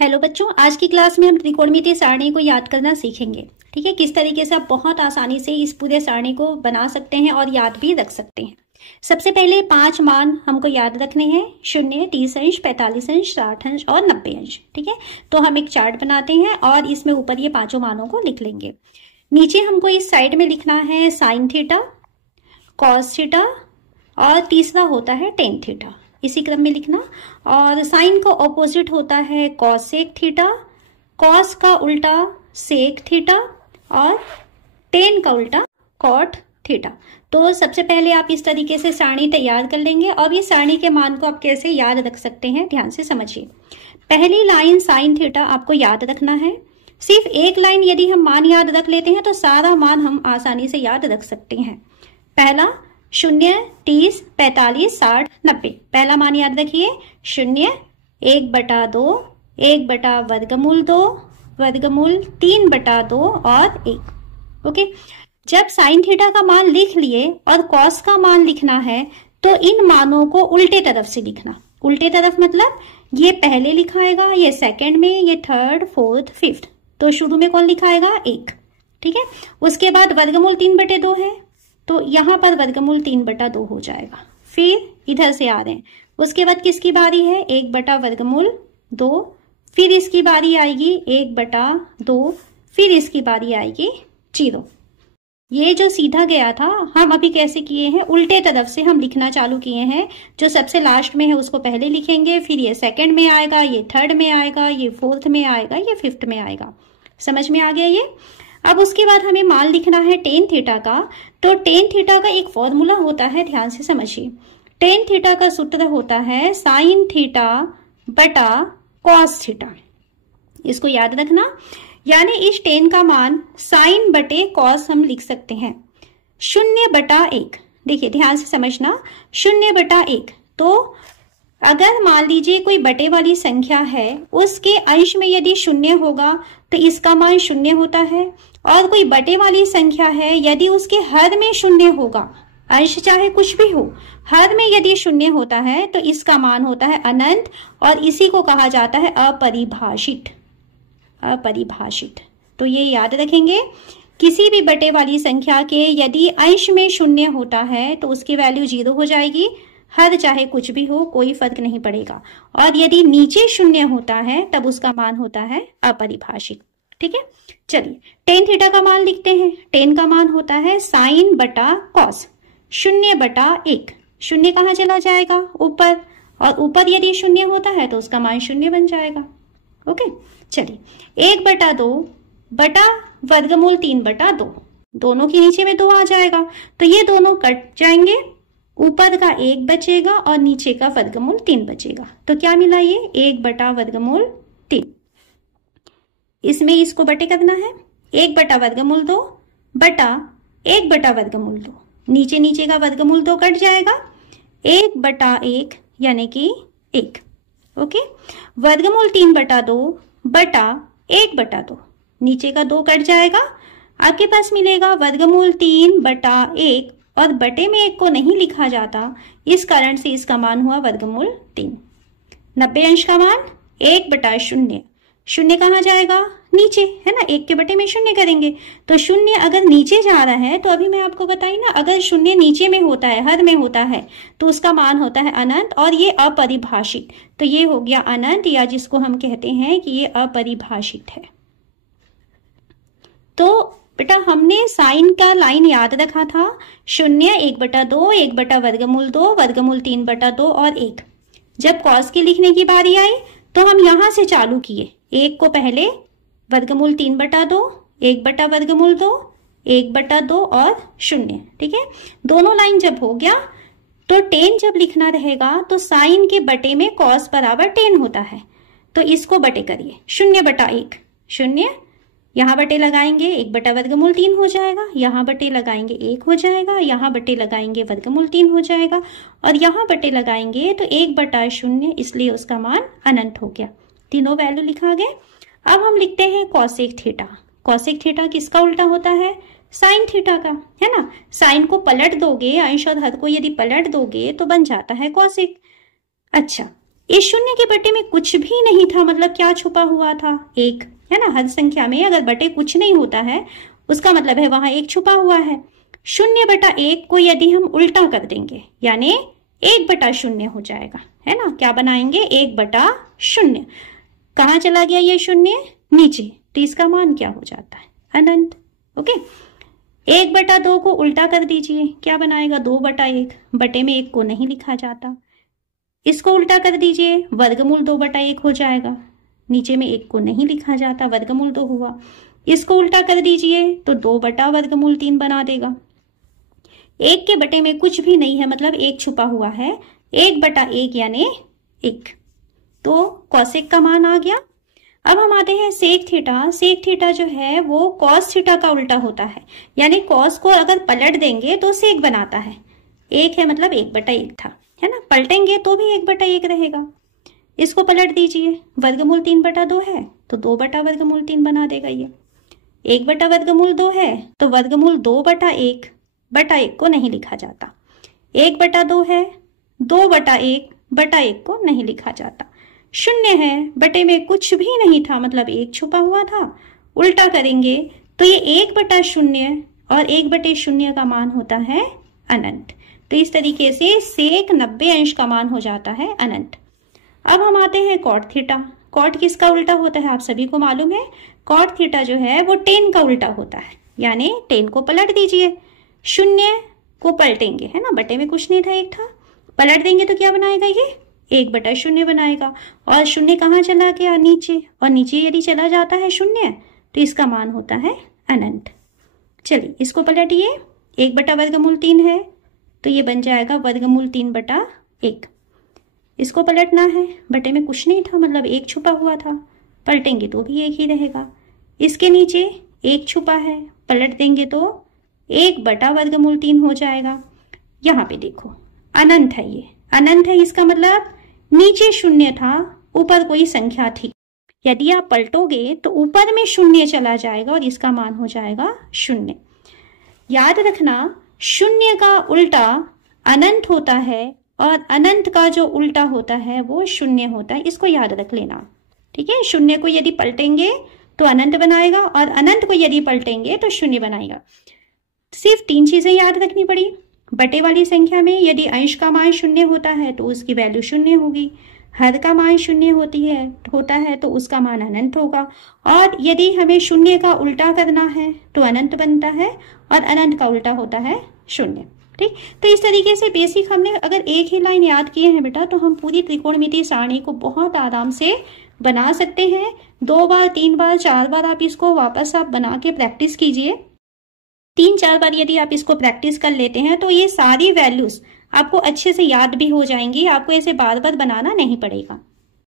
Hello बच्चों, आज की क्लास में हम त्रिकोणमितीय सारणी को याद करना सीखेंगे। ठीक है, किस तरीके से आप बहुत आसानी से इस पूरे सारणी को बना सकते हैं और याद भी रख सकते हैं। सबसे पहले 5 मान हमको याद रखने हैं, 0, 30 अंश, 45 अंश, 60 अंश और 90 अंश। ठीक है, तो हम एक चार्ट बनाते हैं और इसमें ऊपर ये 5 मानों को लिख लेंगे। नीचे हमको इस साइड में लिखना है साइन थीटा, कॉस थीटा और तीसरा होता है टेन थीटा, इसी क्रम में लिखना। और साइन का ऑपोजिट होता है कॉसेक थीटा, कॉस का उल्टा सेक थीटा और टेन का उल्टा कॉट थीटा। तो सबसे पहले आप इस तरीके से सारणी तैयार कर लेंगे और ये सारणी के मान को आप कैसे याद रख सकते हैं, ध्यान से समझिए। पहली लाइन साइन थीटा आपको याद रखना है। सिर्फ एक लाइन यदि हम मान याद रख लेते हैं तो सारा मान हम आसानी से याद रख सकते हैं। पहला 0, 30, 45, 60, 90। पहला मान याद रखिए 0, 1/2, 1/वर्गमूल 2, वर्गमूल 3/2 और 1। ओके, जब साइन थीटा का मान लिख लिए और कॉस का मान लिखना है तो इन मानों को उल्टे तरफ से लिखना। उल्टे तरफ मतलब ये पहले लिखाएगा, ये सेकंड में, ये थर्ड, फोर्थ, फिफ्थ। तो शुरू में कौन लिखाएगा? 1। ठीक है, उसके बाद वर्गमूल 3/2 है तो यहां पर वर्गमूल 3/2 हो जाएगा। फिर इधर से आ रहे हैं, उसके बाद किसकी बारी है? 1/वर्गमूल 2, फिर इसकी बारी आएगी 1/2, फिर इसकी बारी आएगी 0। ये जो सीधा गया था हम अभी कैसे किए हैं? उल्टे तरफ से हम लिखना चालू किए हैं। जो सबसे लास्ट में है उसको पहले लिखेंगे, फिर ये सेकंड में आएगा, ये थर्ड में आएगा, ये फोर्थ में आएगा, ये फिफ्थ में आएगा। समझ में आ गया ये? अब उसके बाद हमें मान लिखना है टेन थीटा का। तो टेन थीटा का एक फॉर्मूला होता है, ध्यान से समझिए। टेन थीटा का सूत्र होता है साइन थीटा बटा कॉस थीटा। इसको याद रखना, यानी इस टेन का मान साइन बटे कॉस हम लिख सकते हैं 0/1। देखिए ध्यान से समझना, 0/1। तो अगर मान लीजिए कोई बटे वाली संख्या है, उसके अंश में यदि 0 होगा तो इसका मान 0 होता है। और कोई बटे वाली संख्या है, यदि उसके हर में 0 होगा, अंश चाहे कुछ भी हो, हर में यदि 0 होता है तो इसका मान होता है अनंत और इसी को कहा जाता है अपरिभाषित। अपरिभाषित, तो ये याद रखेंगे। किसी भी बटे वाली संख्या के यदि अंश में 0 होता है तो उसकी वैल्यू 0 हो जाएगी, हर चाहे कुछ भी हो कोई फर्क नहीं पड़ेगा। और यदि नीचे 0 होता है तब उसका मान होता है अपरिभाषित। ठीक है, चलिए टेन थीटा का मान लिखते हैं। टेन का मान होता है साइन बटा कॉस 0/1। 0 कहाँ चला जाएगा? ऊपर, और ऊपर यदि 0 होता है तो उसका मान 0 बन जाएगा। ओके, चलिए 1/2 बटा वर्गमूल 3/2, दोनों के नीचे में 2 आ जाएगा तो ये दोनों कट जाएंगे, ऊपर का 1 बचेगा और नीचे का वर्गमूल 3 बचेगा। तो क्या मिला? ये 1/वर्गमूल 3। इसमें इसको बटे करना है, 1/वर्गमूल 2 बटा 1/वर्गमूल 2। नीचे नीचे का वर्गमूल 2 कट जाएगा, 1/1 यानी कि 1। ओके, वर्गमूल 3/2 बटा 1/2, नीचे का 2 कट जाएगा, आपके पास मिलेगा वर्गमूल 3/1 और बटे में 1 को नहीं लिखा जाता, इस कारण से इसका मान हुआ वर्गमूल 3। 90 अंश का मान 1/0। 0 कहाँ जाएगा? नीचे, है ना, 1 के बटे में 0 करेंगे तो 0 अगर नीचे जा रहा है तो अभी मैं आपको बताई ना, अगर 0 नीचे में होता है, हर में होता है तो उसका मान होता है अनंत और ये अपरिभाषित। तो ये हो गया अनंत, या जिसको हम कहते हैं कि ये अपरिभाषित है। तो बेटा हमने साइन का लाइन याद रखा था 0, 1/2, 1/वर्गमूल 2, वर्गमूल 3/2 और 1। जब कॉस के लिखने की बारी आई तो हम यहां से चालू किए, 1 को पहले, वर्गमूल 3/2, 1/वर्गमूल 2, 1/2 और 0। ठीक है, दोनों लाइन जब हो गया तो टेन जब लिखना रहेगा तो साइन के बटे में कॉस बराबर टेन होता है, तो इसको बटे करिए 0/1। 0 यहाँ बटे लगाएंगे, 1/वर्गमूल 3 हो जाएगा, यहाँ बटे लगाएंगे 1 हो जाएगा, यहाँ बटे लगाएंगे वर्गमूल 3 हो जाएगा और यहाँ बटे लगाएंगे तो 1/0, इसलिए उसका मान अनंत हो गया। तीनों वैल्यू लिखा गया। अब हम लिखते हैं कॉसेक थीटा। कॉसेक थीटा किसका उल्टा होता है? साइन थीटा का, है ना। साइन को पलट दोगे, अंश और हर को यदि पलट दोगे तो बन जाता है कॉसेक। अच्छा, इस शून्य के बटे में कुछ भी नहीं था, मतलब क्या छुपा हुआ था? एक, है ना। हर संख्या में अगर बटे कुछ नहीं होता है उसका मतलब है वहां एक छुपा हुआ है। 0/1 को यदि हम उल्टा कर देंगे यानी 1/0 हो जाएगा, है ना। क्या बनाएंगे? 1/0। कहां चला गया ये शून्य? नीचे। तो इसका मान क्या हो जाता है? अनंत। ओके। 1/2 को उल्टा कर दीजिए, क्या बनाएगा? 2/1। बटे में 1 को नहीं लिखा जाता। इसको उल्टा कर दीजिए, वर्गमूल 2/1 हो जाएगा। नीचे में 1 को नहीं लिखा जाता, वर्गमूल 2 हुआ। इसको उल्टा कर दीजिए तो 2/3 बना देगा। 1 के बटे में कुछ भी नहीं है, मतलब 1 छुपा हुआ है। 1/1 यानी 1। तो कॉसेक का मान आ गया। अब हम आते हैं सेक थीटा। सेक थीटा जो है वो कॉस थीटा का उल्टा होता है, यानी कॉस को अगर पलट देंगे तो सेक बनाता है। 1 है मतलब 1/1 था, है ना। पलटेंगे तो भी 1/1 रहेगा। इसको पलट दीजिए, वर्गमूल 3/2 है तो 2/√3 बना देगा ये। 1/√2 है तो वर्गमूल 2/1 को नहीं लिखा जाता। 1/2 है, 2/1 को नहीं लिखा जाता। 0 है, बटे में कुछ भी नहीं था, मतलब 1 छुपा हुआ था। उल्टा करेंगे तो ये 1/0 और 1/0 का मान होता है अनंत। तो इस तरीके से सेक 90 अंश का मान हो जाता है अनंत। अब हम आते हैं कॉट थीटा। कॉट किसका उल्टा होता है आप सभी को मालूम है। कॉट थीटा जो है वो tan का उल्टा होता है, यानी tan को पलट दीजिए। 0 को पलटेंगे, है ना, बटे में कुछ नहीं था, 1 था। पलट देंगे तो क्या बनाएगा? ये 1/0 बनाएगा। और 0 कहाँ चला गया? नीचे। और नीचे यदि चला जाता है 0 तो इसका मान होता है अनंत। चलिए इसको पलटिए। 1/√3 है तो ये बन जाएगा वर्गमूल 3/1। इसको पलटना है, बटे में कुछ नहीं था, मतलब 1 छुपा हुआ था। पलटेंगे तो भी 1 ही रहेगा। इसके नीचे 1 छुपा है, पलट देंगे तो 1/√3 हो जाएगा। यहाँ पे देखो अनंत है, ये अनंत है। इसका मतलब नीचे 0 था, ऊपर कोई संख्या थी। यदि आप पलटोगे तो ऊपर में 0 चला जाएगा और इसका मान हो जाएगा 0। याद रखना 0 का उल्टा अनंत होता है और अनंत का जो उल्टा होता है वो 0 होता है। इसको याद रख लेना, ठीक है। 0 को यदि पलटेंगे तो अनंत बनाएगा और अनंत को यदि पलटेंगे तो 0 बनाएगा। सिर्फ 3 चीजें याद रखनी पड़ी। बटे वाली संख्या में यदि अंश का मान 0 होता है तो उसकी वैल्यू 0 होगी। हर का मान 0 होता है तो उसका मान अनंत होगा। और यदि हमें 0 का उल्टा करना है तो अनंत बनता है और अनंत का उल्टा होता है 0। ठीक, तो इस तरीके से बेसिक हमने अगर एक ही लाइन याद किए हैं बेटा तो हम पूरी त्रिकोणमितीय सारणी को बहुत आराम से बना सकते हैं। 2 बार 3 बार 4 बार आप इसको वापस आप बना के प्रैक्टिस कीजिए। 3-4 बार यदि आप इसको प्रैक्टिस कर लेते हैं तो ये सारी वैल्यूज आपको अच्छे से याद भी हो जाएंगी। आपको ऐसे बार बार बनाना नहीं पड़ेगा।